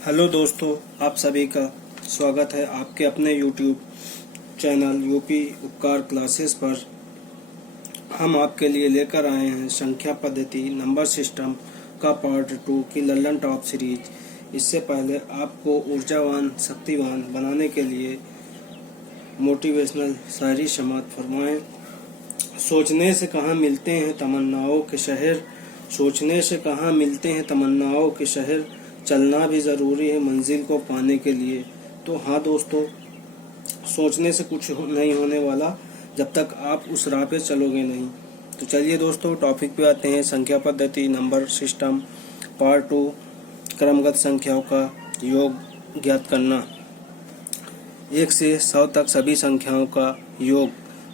Hello दोस्तों, आप सभी का स्वागत है आपके अपने यूट्यूब चैनल यूपी उपकार क्लासेस पर। हम आपके लिए लेकर आए हैं संख्या पद्धति नंबर सिस्टम का पार्ट 2 की लल्लन टॉप सीरीज। इससे पहले आपको ऊर्जावान शक्तिवान बनाने के लिए मोटिवेशनल शायरी समात फरमाएं। सोचने से कहाँ मिलते हैं तमन्नाओं के शहर, सोचने से कहाँ मिलते हैं तमन्नाओं के शहर, चलना भी ज़रूरी है मंजिल को पाने के लिए। तो हाँ दोस्तों, सोचने से कुछ नहीं होने वाला जब तक आप उस राह पे चलोगे नहीं। तो चलिए दोस्तों, टॉपिक पे आते हैं। संख्या पद्धति नंबर सिस्टम पार्ट 2, क्रमगत संख्याओं का योग ज्ञात करना। 1 से 100 तक सभी संख्याओं का योग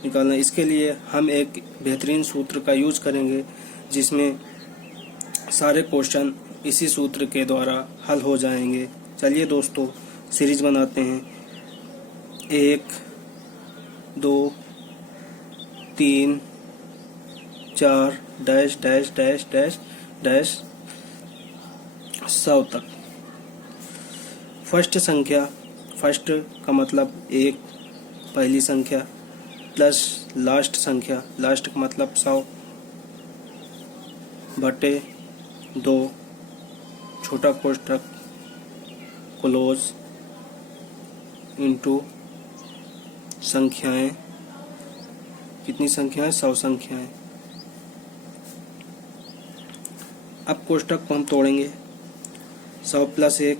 निकालना। इसके लिए हम एक बेहतरीन सूत्र का यूज करेंगे जिसमें सारे क्वेश्चन इसी सूत्र के द्वारा हल हो जाएंगे। चलिए दोस्तों, सीरीज बनाते हैं। 1, 2, 3, 4 dash dash dash dash dash 100 तक। फर्स्ट संख्या, फर्स्ट का मतलब एक, पहली संख्या, प्लस लास्ट संख्या, लास्ट का मतलब 100 बटे 2, छोटा कोष्ठक क्लोज इनटू संख्याएं। कितनी संख्याएं? 100 संख्याएं। अब कोष्ठक को हम तोड़ेंगे। 100 प्लस 1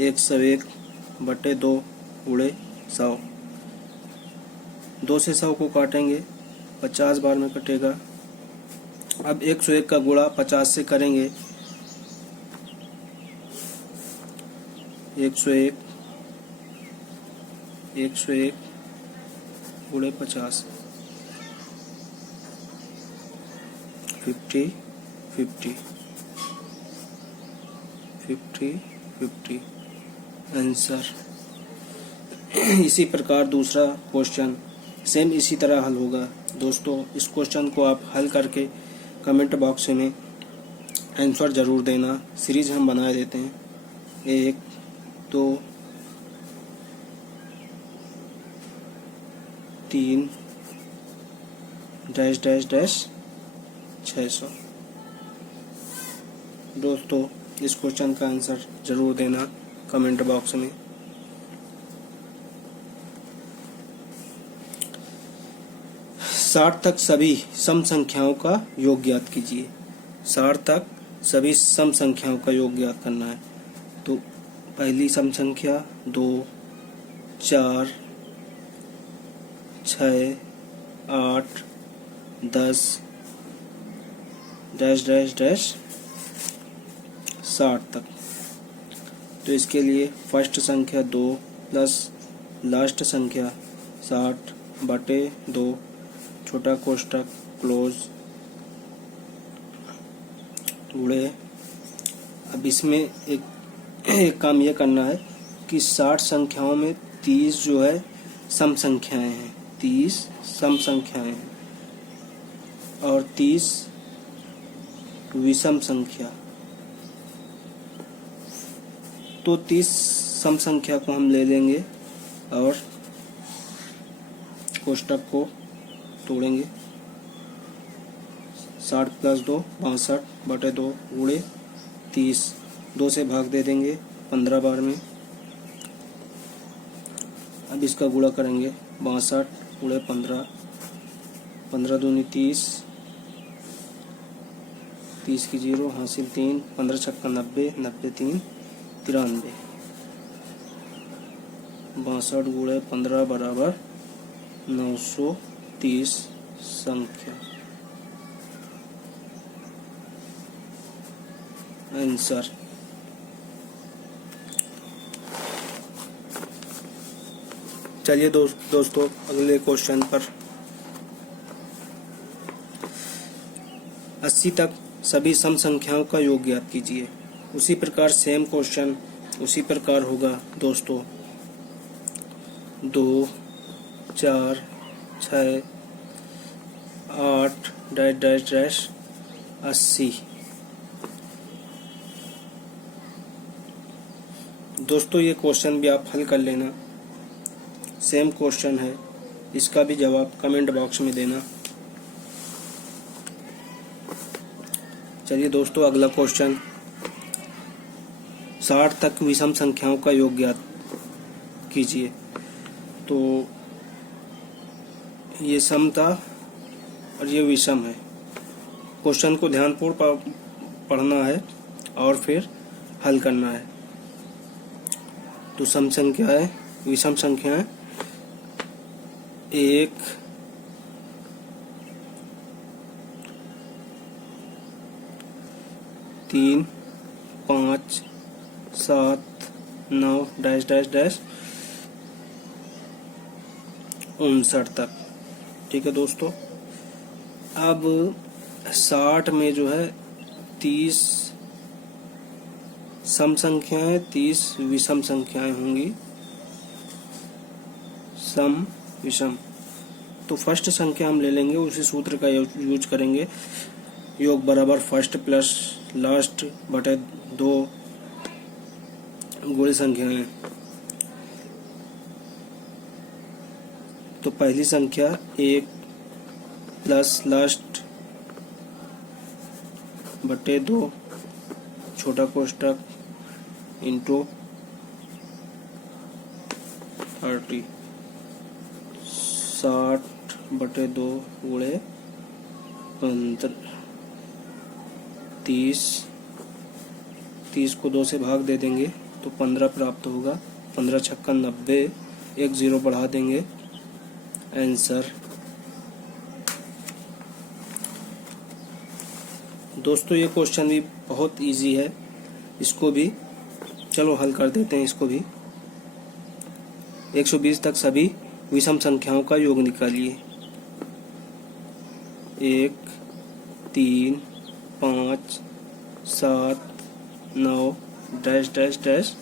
101 बटे 2 गुणे 100। 2 से 100 को काटेंगे, 50 बार में कटेगा। अब 101 का गुणा 50 से करेंगे। 101 गुणे 50 50 50 50 50 आंसर। इसी प्रकार दूसरा क्वेश्चन सेम इसी तरह हल होगा। दोस्तों, इस क्वेश्चन को आप हल करके कमेंट बॉक्स में आंसर ज़रूर देना। सीरीज हम बना देते हैं। 1, 2, 3 डैश डैश डैश 600। दोस्तों, इस क्वेश्चन का आंसर ज़रूर देना कमेंट बॉक्स में। साठ तक सभी सम संख्याओं का योग ज्ञात कीजिए। 60 तक सभी सम संख्याओं का योग ज्ञात करना है। तो पहली सम संख्या 2, 4, 6, 8, 10 डैश डैश डैश 60 तक। तो इसके लिए फर्स्ट संख्या 2 प्लस लास्ट संख्या 60 बटे 2, छोटा कोष्ठक क्लोज गुणे। अब इसमें एक काम यह करना है कि 60 संख्याओं में 30 जो है सम संख्याएं हैं, 30 सम संख्याएं हैं और 30 विषम संख्या। तो 30 सम संख्या को हम ले लेंगे और कोष्ठक को तोड़ेंगे। 60 प्लस 2 62 बटे 2 गुणे 30। 2 से भाग दे देंगे 15 बार में। अब इसका गुणा करेंगे। 62 गुणे 15, 15 दूनी 30, 30 की 0 हासिल 3, 15 छक्का 90, 90 3 93। 62 गुणे 15 बराबर 930 संख्या। आंसर। चलिए दोस्तों, अगले क्वेश्चन पर। 80 तक सभी सम संख्याओं का योग ज्ञात कीजिए। उसी प्रकार सेम क्वेश्चन उसी प्रकार होगा दोस्तों। 2, 4, 6, 8 डैश डैश डैश 80। दोस्तों ये क्वेश्चन भी आप हल कर लेना, सेम क्वेश्चन है, इसका भी जवाब कमेंट बॉक्स में देना। चलिए दोस्तों अगला क्वेश्चन, 60 तक विषम संख्याओं का योग ज्ञात कीजिए। तो ये सम था और ये विषम है। क्वेश्चन को ध्यानपूर्वक पढ़ना है और फिर हल करना है। तो सम संख्या है, विषम संख्या है 1, 3, 5, 7, 9 डैश डैश डैश 59 तक। ठीक है दोस्तों, अब 60 में जो है 30 सम संख्याएं, 30 विषम संख्याएं होंगी, सम विषम। तो फर्स्ट संख्या हम ले लेंगे, उसी सूत्र का यूज करेंगे, योग बराबर फर्स्ट प्लस लास्ट बटे 2 गुणे संख्याएं। तो पहली संख्या 1 प्लस लास्ट बटे 2 छोटा कोष्ठक इंटू 30, 60 बटे 2 गुणे 30, 30 को 2 से भाग दे देंगे तो 15 प्राप्त होगा। 15 छक्का 90, एक 0 बढ़ा देंगे, आंसर। दोस्तों ये क्वेश्चन भी बहुत इजी है, इसको भी चलो हल कर देते हैं। इसको भी 120 तक सभी विषम संख्याओं का योग निकालिए। 1, 3, 5, 7, 9 डैश डैश डैश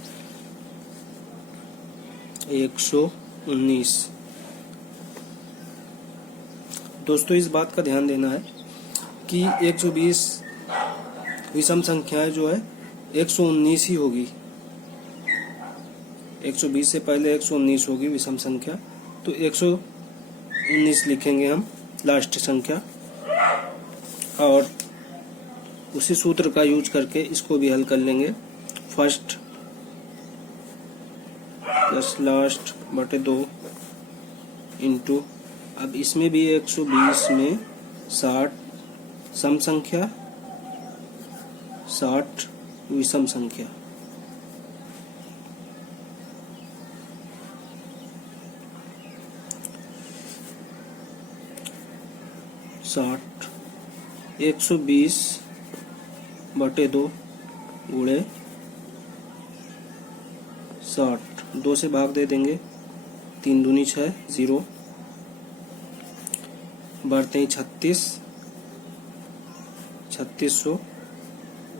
119। दोस्तों इस बात का ध्यान देना है कि 120 विषम संख्याएं जो है 119 ही होगी। 120 से पहले 119 होगी विषम संख्या, तो 119 लिखेंगे हम लास्ट संख्या, और उसी सूत्र का यूज करके इसको भी हल कर लेंगे। फर्स्ट प्लस लास्ट बटे 2 इंटू, अब इसमें भी 120 में 60 सम संख्या, 60 विषम संख्या। साठ 120 बटे 2 गुणे 60, 2 से भाग दे देंगे, 3 दूनी 6, 0 बढ़ते ही 36, 3600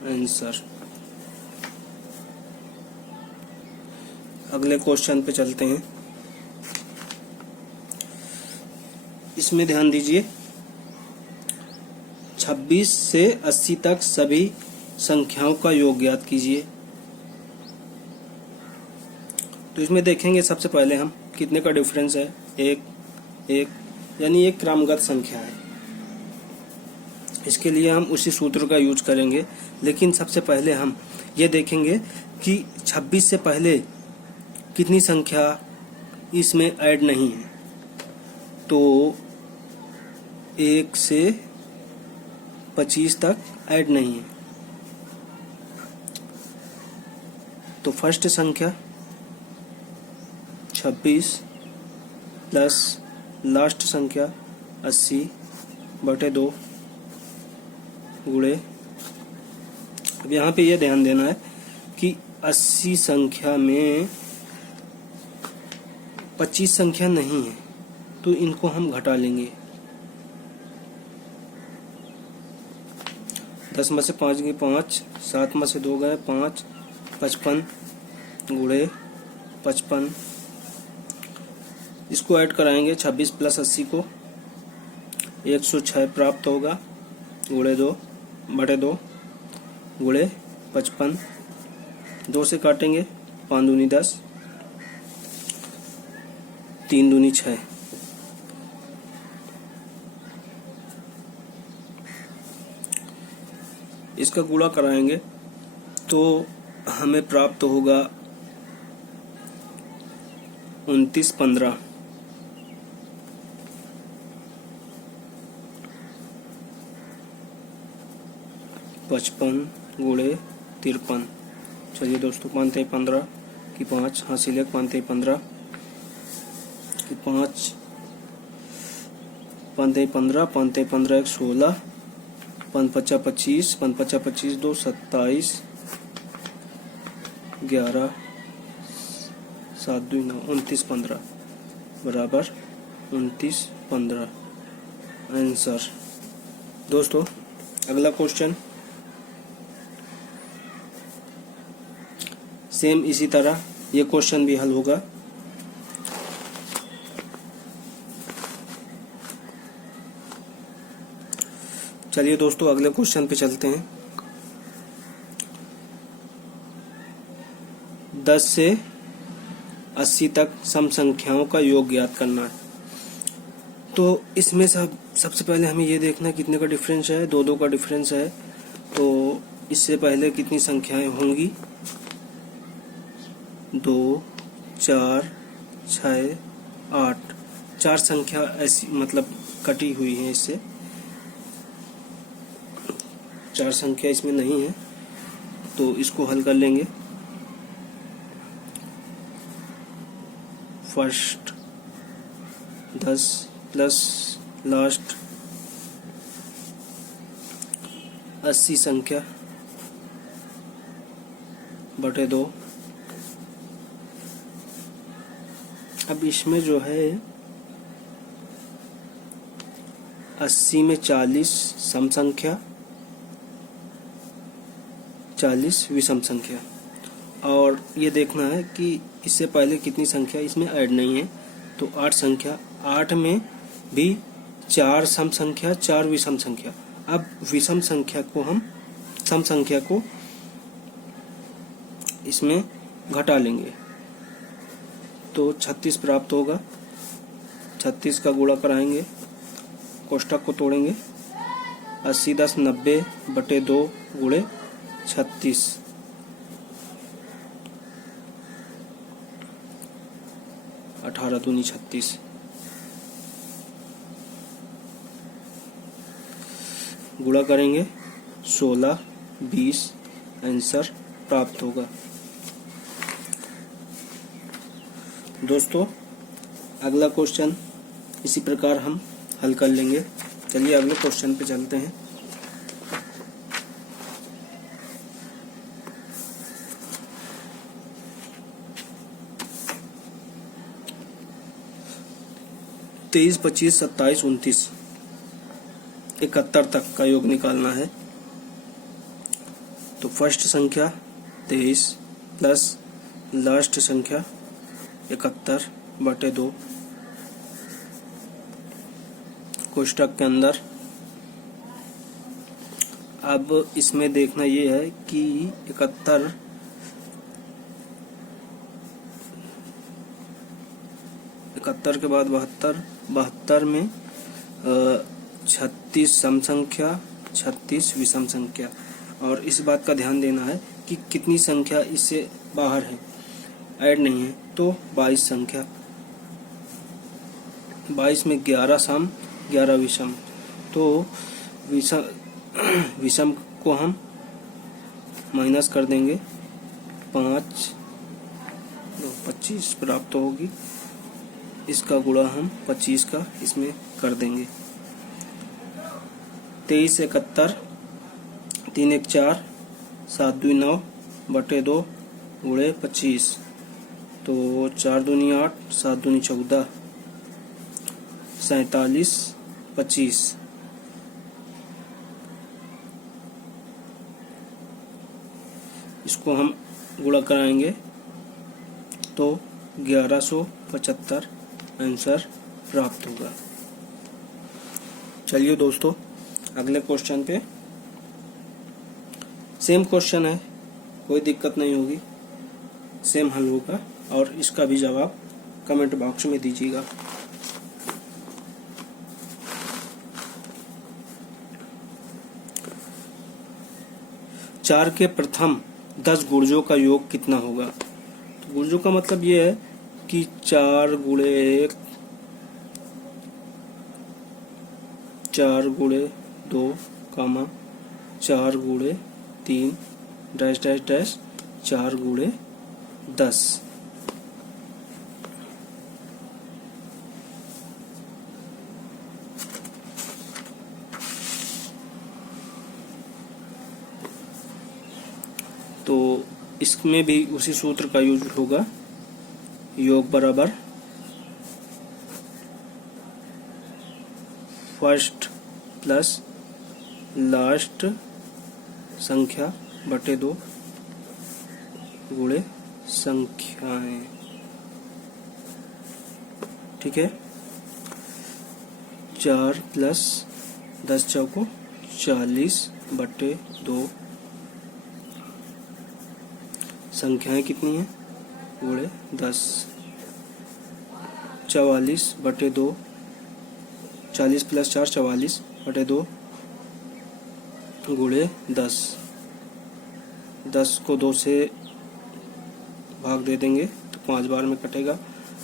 आंसर। अगले क्वेश्चन पे चलते हैं। इसमें ध्यान दीजिए, 26 से 80 तक सभी संख्याओं का योग ज्ञात कीजिए। तो इसमें देखेंगे सबसे पहले हम कितने का डिफरेंस है, 1 यानी एक क्रमगत संख्या है। इसके लिए हम उसी सूत्र का यूज करेंगे, लेकिन सबसे पहले हम ये देखेंगे कि 26 से पहले कितनी संख्या इसमें ऐड नहीं है। तो 1 से 25 तक ऐड नहीं है। तो फर्स्ट संख्या 26 प्लस लास्ट संख्या 80 बटे 2 गुणे, अब यहाँ पे ये ध्यान देना है कि 80 संख्या में 25 संख्या नहीं है, तो इनको हम घटा लेंगे। 10 में से 5 गए 5, 7 में से 2 गए 5, 55 गुणे 55। इसको ऐड कराएंगे 26 प्लस 80 को, 106 प्राप्त होगा, गुणे 2 बटे 2 गुणे 55, 2 से काटेंगे 5 दूनी 10, 3 दूनी 6। इसका गुणा कराएंगे तो हमें प्राप्त होगा 29 15। 55 गुणे 53। चलिए दोस्तों, 5 3 15 की 5 हासिल है, 5 3 15 की 5, 5 3 15, 5 3 15 1 16, 5 5 25, 5 5 25 2 27, 11 7 2 9 29 15 बराबर 29 15 आंसर। दोस्तों अगला क्वेश्चन सेम इसी तरह ये क्वेश्चन भी हल होगा। चलिए दोस्तों अगले क्वेश्चन पे चलते हैं। 10 से 80 तक सम संख्याओं का योग ज्ञात करना है। तो इसमें सबसे पहले हमें ये देखना है कितने का डिफरेंस है। 2 2 का डिफरेंस है, तो इससे पहले कितनी संख्याएं होंगी? 2 4 6 8, 4 संख्या ऐसी मतलब कटी हुई है इससे, 4 संख्या इसमें नहीं है, तो इसको हल कर लेंगे। फर्स्ट 10 प्लस लास्ट 80 संख्या बटे 2। अब इसमें जो है 80 में 40 सम संख्या, 40 विषम संख्या, और ये देखना है कि इससे पहले कितनी संख्या इसमें ऐड नहीं है। तो 8 संख्या, 8 में भी 4 सम संख्या, 4 विषम संख्या। अब विषम संख्या को हम सम संख्या को इसमें घटा लेंगे तो 36 प्राप्त होगा। 36 का गुणा कराएंगे, कोष्ठक को तोड़ेंगे। 80 10 90 बटे 2 गुणे 36, 18 दूनी 36। गुणा करेंगे 16 20, आंसर प्राप्त होगा। दोस्तों अगला क्वेश्चन इसी प्रकार हम हल कर लेंगे। चलिए अगले क्वेश्चन पे चलते हैं। तेईस 25 27 29 71 तक का योग निकालना है। तो फर्स्ट संख्या 23 प्लस लास्ट संख्या 71 बटे 2, कोष्ठक के अंदर। अब इसमें देखना ये है कि 71 के बाद 72, 72 में 36 सम संख्या, 36 विषम संख्या। और इस बात का ध्यान देना है कि कितनी संख्या इससे बाहर है, ऐड नहीं है। तो 22 संख्या, 22 में 11 सम 11 विषम। तो विषम को हम माइनस कर देंगे, 5 25 प्राप्त होगी। इसका गुणा हम 25 का इसमें कर देंगे। 23 71 3 1 4 7 2 9 बटे 2 गुणे 25। तो 4 दूनी 8 7 दूनी 14 47 25। इसको हम गुणा कराएंगे तो 1175 आंसर प्राप्त होगा। चलिए दोस्तों अगले क्वेश्चन पे, सेम क्वेश्चन है, कोई दिक्कत नहीं होगी। सेम हल होगा और इसका भी जवाब कमेंट बॉक्स में दीजिएगा। चार के प्रथम 10 गुर्जों का योग कितना होगा? तो गुर्जों का मतलब ये है कि 4 गुणे 1, 4 गुणे 2, 4 गुणे 3 डैश डैश डैश 4 गुणे 10। तो इसमें भी उसी सूत्र का यूज होगा, योग बराबर फर्स्ट प्लस लास्ट संख्या बटे 2 गुणे संख्याएं। ठीक है, 4 प्लस 10 चौको 40 बटे 2 संख्याएं कितनी है गुणे 10। 44 बटे 2, 40 प्लस 4 44 बटे 2 गुणे 10। 10 को 2 से भाग दे देंगे तो 5 बार में कटेगा।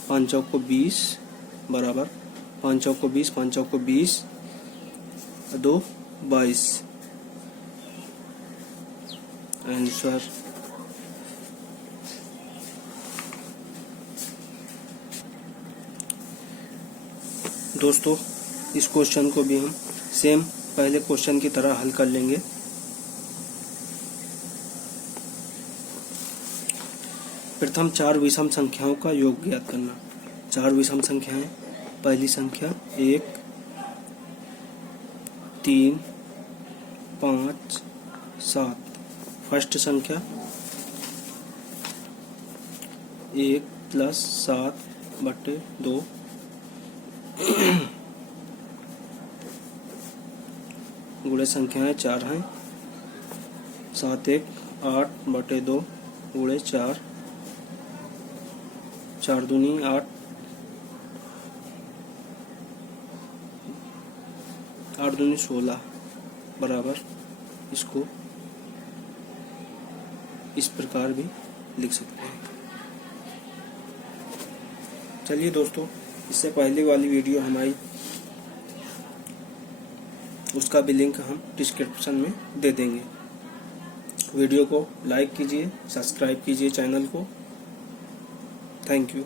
5 चौक को 20 बराबर 5 चौक को 20, 5 चौक को 20, 2 22। आंसर दोस्तों, इस क्वेश्चन को भी हम सेम पहले क्वेश्चन की तरह हल कर लेंगे। प्रथम 4 विषम संख्याओं का योग ज्ञात करना। 4 विषम संख्याएं, पहली संख्या 1, 3, 5, 7। फर्स्ट संख्या 1 प्लस 7 बटे 2 गुणे संख्याएं 4 हैं। 7 1 8 बटे 2 गुणे 4, 4 दूनी 8, 8 दूनी 16 बराबर। इसको इस प्रकार भी लिख सकते हैं। चलिए दोस्तों, इससे पहले वाली वीडियो हमारी, उसका भी लिंक हम डिस्क्रिप्शन में दे देंगे। वीडियो को लाइक कीजिए, सब्सक्राइब कीजिए चैनल को। Thank you.